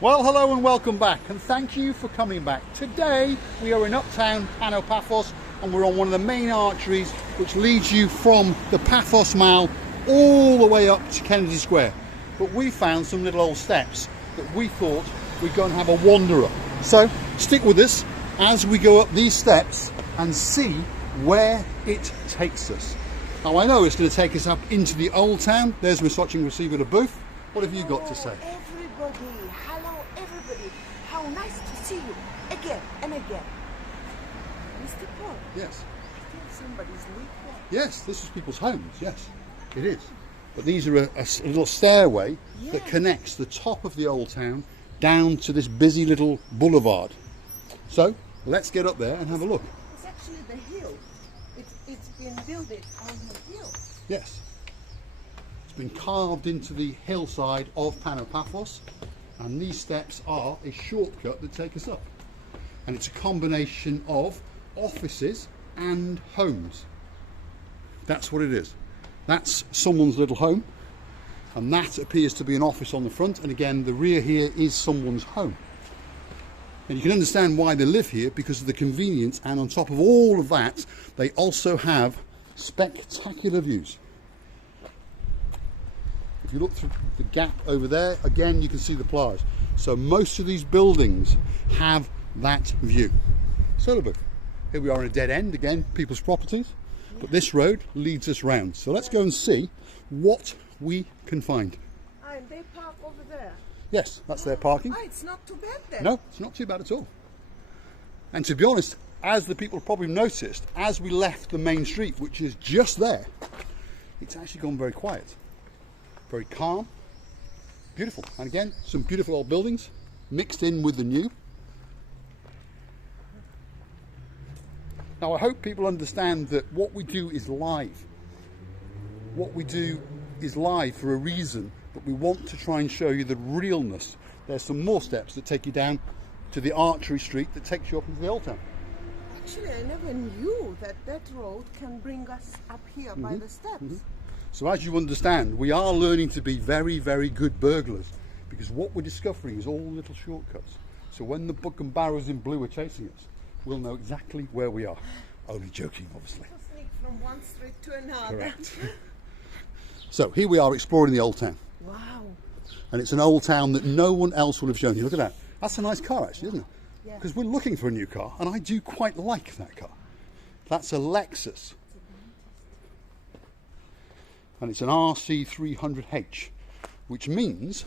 Well, hello and welcome back, and thank you for coming back. Today we are in Uptown Pano Paphos, and we're on one of the main arteries which leads you from the Paphos Mall all the way up to Kennedy Square. But we found some little old steps that we thought we'd go and have a wander up. So stick with us as we go up these steps and see where it takes us. Now I know it's going to take us up into the old town. There's Miss Watching Receiver at a booth. What have you got to say? Everybody, hello everybody. How nice to see you again and again. Mr. Paul. Yes. I think somebody's lived there. Yes, this is people's homes. Yes, it is. But these are a little stairway that connects the top of the old town down to this busy little boulevard. So let's get up there and have a look. It's actually the hill. It's been built on the hill. Yes. It's been carved into the hillside of Pano Paphos, and these steps are a shortcut that take us up. And it's a combination of offices and homes. That's what it is. That's someone's little home, and that appears to be an office on the front, and again the rear here is someone's home. And you can understand why they live here, because of the convenience, and on top of all of that they also have spectacular views. If you look through the gap over there, again you can see the plage. So most of these buildings have that view. So look, here we are in a dead end, again people's properties. But this road leads us round. So let's go and see what we can find. And they park over there. Yes, that's their parking. Oh, it's not too bad then. No, it's not too bad at all. And to be honest, as the people probably noticed, as we left the main street, which is just there, it's actually gone very quiet. Very calm, beautiful. And again, some beautiful old buildings mixed in with the new. Now I hope people understand that what we do is live. What we do is live for a reason, but we want to try and show you the realness. There's some more steps that take you down to the artery street that takes you up into the old town. Actually, I never knew that that road can bring us up here by the steps. So as you understand, we are learning to be very, very good burglars, because what we're discovering is all little shortcuts. So when the book and barrows in blue are chasing us, we'll know exactly where we are. Only joking, obviously. To sneak from one street to another. Correct. So here we are exploring the old town. Wow. And it's an old town that no one else will have shown you. Look at that. That's a nice car actually, isn't it? Yeah. Because we're looking for a new car, and I do quite like that car. That's a Lexus. And it's an RC300H, which means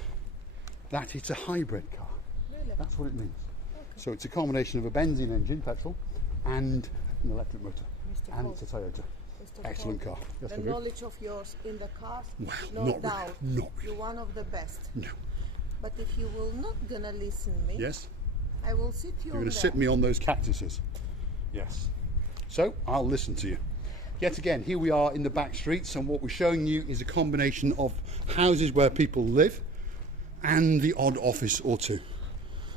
that it's a hybrid car. Really? That's what it means. Okay. So it's a combination of a benzene engine, petrol, and an electric motor. Mr. And Paul. it's a Toyota. Mr. Excellent Paul, car. Yes, the I do. knowledge of yours in the cars, Well, no not doubt. really, not really. You're one of the best. No. But if you will not gonna listen me, Yes? I will sit you You're on going to there. sit me on those cactuses. Yes. So I'll listen to you. Yet again, here we are in the back streets, and what we're showing you is a combination of houses where people live and the odd office or two.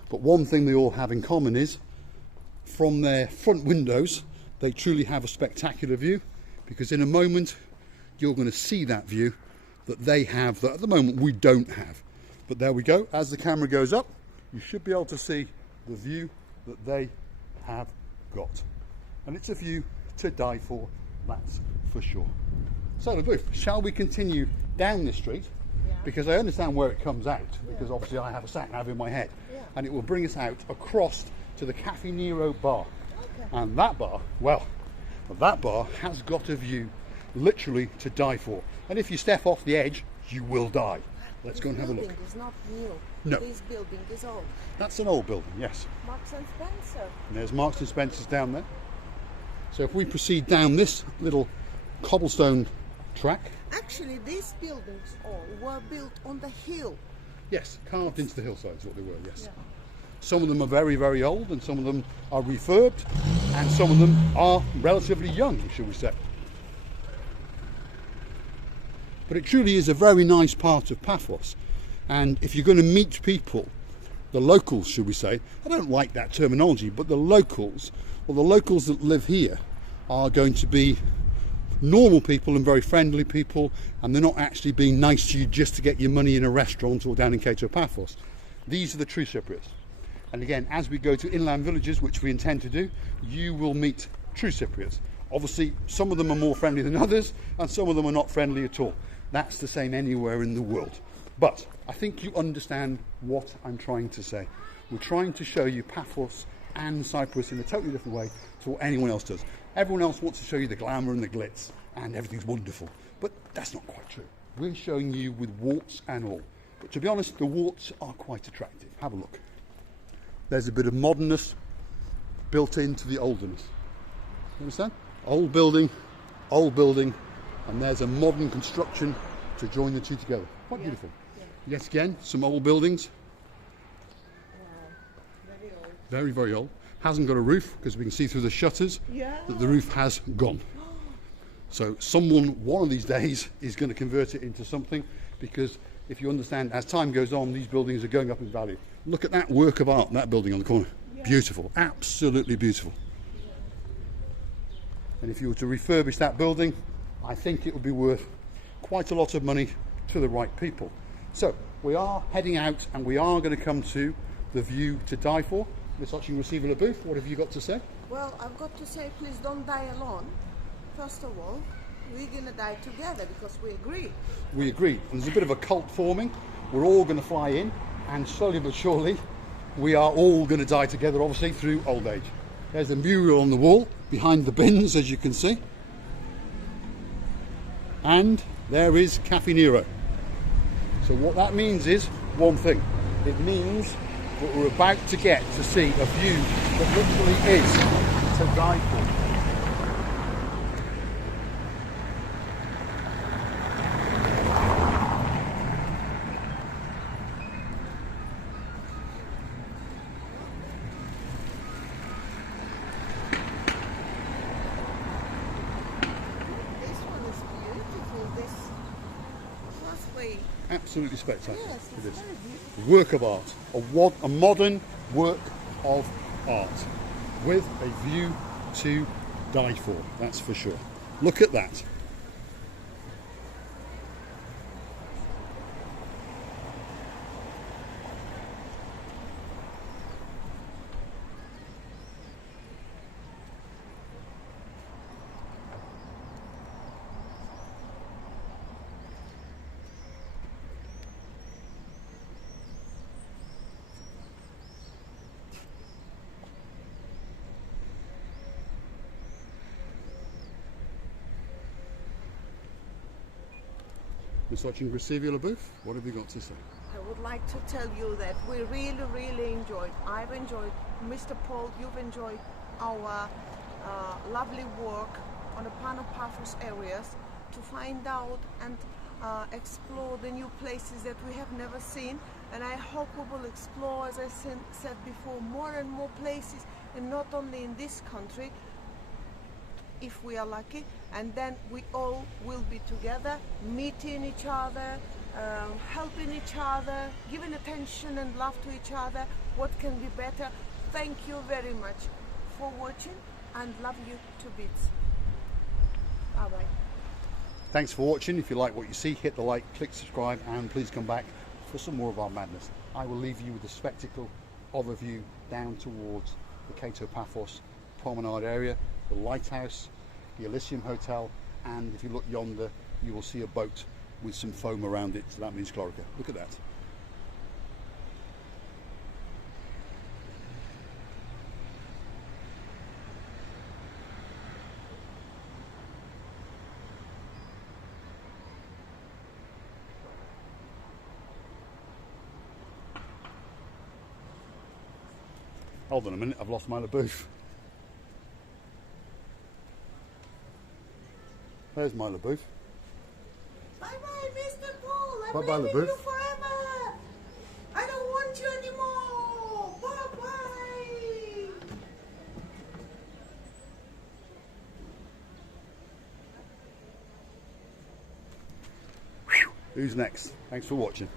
But one thing they all have in common is, from their front windows, they truly have a spectacular view, because in a moment you're going to see that view that they have that at the moment we don't have. But there we go. As the camera goes up, you should be able to see the view that they have got. And it's a view to die for, that's for sure. So Lou, shall we continue down this street? Yeah. Because I understand where it comes out, because obviously I have a sat nav in my head. Yeah. And it will bring us out across to the Cafe Nero bar. Okay. And that bar, well, that bar has got a view literally to die for. And if you step off the edge, you will die. Let's go and have a look. This building is not new. No. This building is old. That's an old building, yes. Marks and Spencer. And there's Marks and Spencer's down there. So if we proceed down this little cobblestone track, Actually, these buildings all were built on the hill. yes, carved into the hillside is what they were, yes. Yeah. Some of them are very, very old, and some of them are refurbed, and some of them are relatively young, shall we say. But it truly is a very nice part of Paphos. And if you're going to meet people, the locals, should we say, I don't like that terminology, but the locals, or the locals that live here, are going to be normal people and very friendly people, and they're not actually being nice to you just to get your money in a restaurant or down in Pano Paphos. These are the true Cypriots. And again, as we go to inland villages, which we intend to do, you will meet true Cypriots. Obviously, some of them are more friendly than others, and some of them are not friendly at all. That's the same anywhere in the world. But I think you understand what I'm trying to say. We're trying to show you Paphos and Cyprus in a totally different way to what anyone else does. Everyone else wants to show you the glamour and the glitz, and everything's wonderful. But that's not quite true. We're showing you with warts and all. But to be honest, the warts are quite attractive. Have a look. There's a bit of modernness built into the olderness. You understand? Old building, and there's a modern construction to join the two together. Quite beautiful. Yeah. Yet again, some old buildings. Wow. Very old. Very, very old. Hasn't got a roof because we can see through the shutters that the roof has gone. So someone, one of these days, is going to convert it into something, because if you understand, as time goes on, these buildings are going up in value. Look at that work of art, that building on the corner. Beautiful, absolutely beautiful. And if you were to refurbish that building, I think it would be worth quite a lot of money to the right people. So we are heading out, and we are going to come to the view to die for. Ms. Hotching, receiver Le Boeuf, what have you got to say? Well, I've got to say, please don't die alone. First of all, we're going to die together because we agree. We agree. And there's a bit of a cult forming. We're all going to fly in, and slowly but surely, we are all going to die together, obviously, through old age. There's a mural on the wall behind the bins, as you can see. And there is Caffè Nero. So what that means is one thing. It means that we're about to get to see a view that literally is to die for. Absolutely spectacular. Yes, it is. very beautiful. Work of art, a modern work of art with a view to die for, that's for sure. Look at that. Ms. Hotching, receiver Le Boeuf, what have you got to say? I would like to tell you that we really enjoyed. I've enjoyed, Mr. Paul, you've enjoyed our lovely work on the Pano Paphos areas to find out and explore the new places that we have never seen. And I hope we will explore, as I said before, more and more places, and not only in this country, if we are lucky, and then we all will be together, meeting each other, helping each other, giving attention and love to each other. What can be better? Thank you very much for watching, and love you to bits. Bye bye. Thanks for watching. If you like what you see, hit the like, click subscribe, and please come back for some more of our madness. I will leave you with the spectacle of a view down towards the Uptown Paphos promenade area, the lighthouse, the Elysium Hotel, and if you look yonder, you will see a boat with some foam around it, so that means Clorica. Look at that. Hold on a minute, I've lost my Le Boeuf. There's my Le Boeuf. Bye bye, Mr. Paul. I'm Bye-bye, leaving LeBoeuf. you forever. I don't want you anymore. Bye bye. Who's next? Thanks for watching.